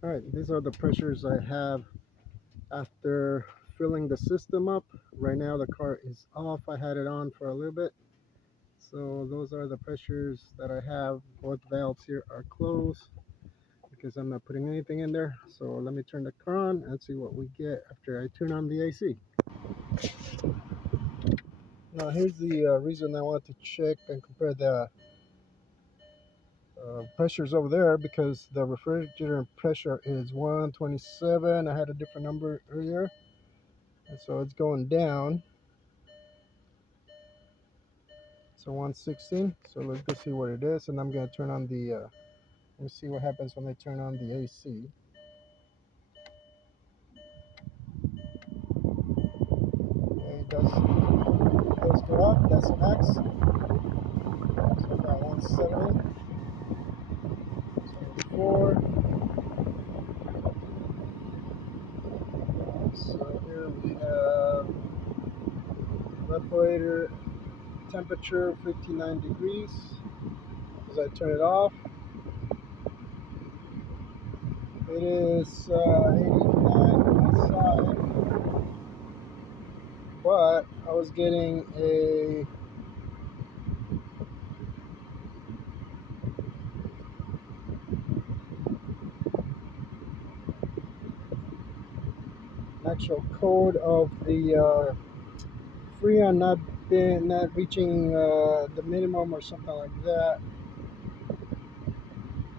All right, these are the pressures I have after filling the system up. Right now the car is off. I had it on for a little bit. So those are the pressures that I have. Both valves here are closed because I'm not putting anything in there. So let me turn the car on and see what we get after I turn on the AC. Now here's the reason I want to check and compare the pressures over there, because the refrigerator pressure is 127. I had a different number earlier, and so it's going down. So 116. So let's go see what it is, and I'm gonna turn on the. Let me see what happens when I turn on the AC. Okay, it does go up. That's max. So about 170. 24. So here we have evaporator temperature 59 degrees. As I turn it off, it is 89 outside, but I was getting a actual code of the Freon not reaching the minimum or something like that.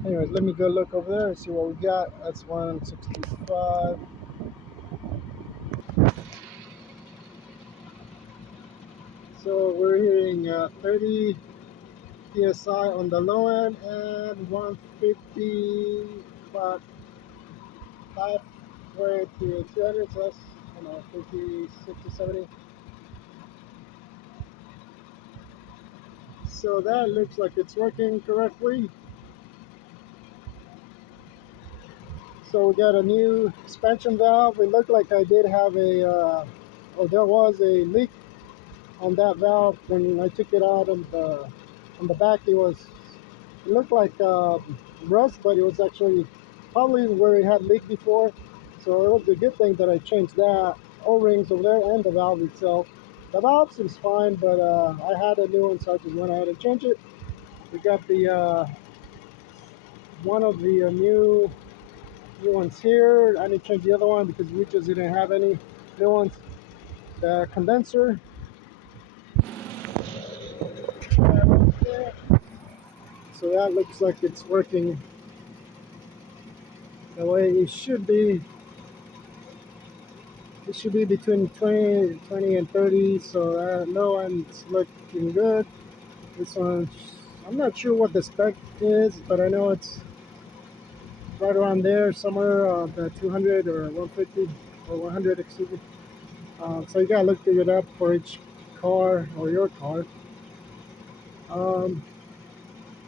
Anyways, let me go look over there and see what we got. That's 165. So we're hitting 30 psi on the low end and 150, about halfway to 200, so that's, I don't know, 50, 60, 70. So that looks like it's working correctly. So we got a new expansion valve. It looked like I did have or there was a leak on that valve when I took it out on the back. It looked like rust, but it was actually probably where it had leaked before. So it was a good thing that I changed that O-rings over there and the valve itself. The valve seems fine, but I had a new one, so I just went ahead and changed it. We got the one of the new ones here. I didn't change the other one because we just didn't have any new ones. The condenser. So that looks like it's working the way it should be. It should be between 20 and 30. So that low one's looking good. This one, I'm not sure what the spec is, but I know it's right around there somewhere, the 200 or 150 or 100, excuse me. So you gotta look it up for each car or your car. Um,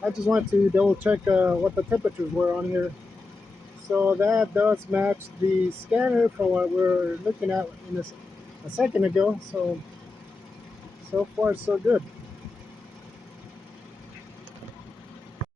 I just want to double check what the temperatures were on here. So that does match the scanner from what we are looking at a second ago. So far so good.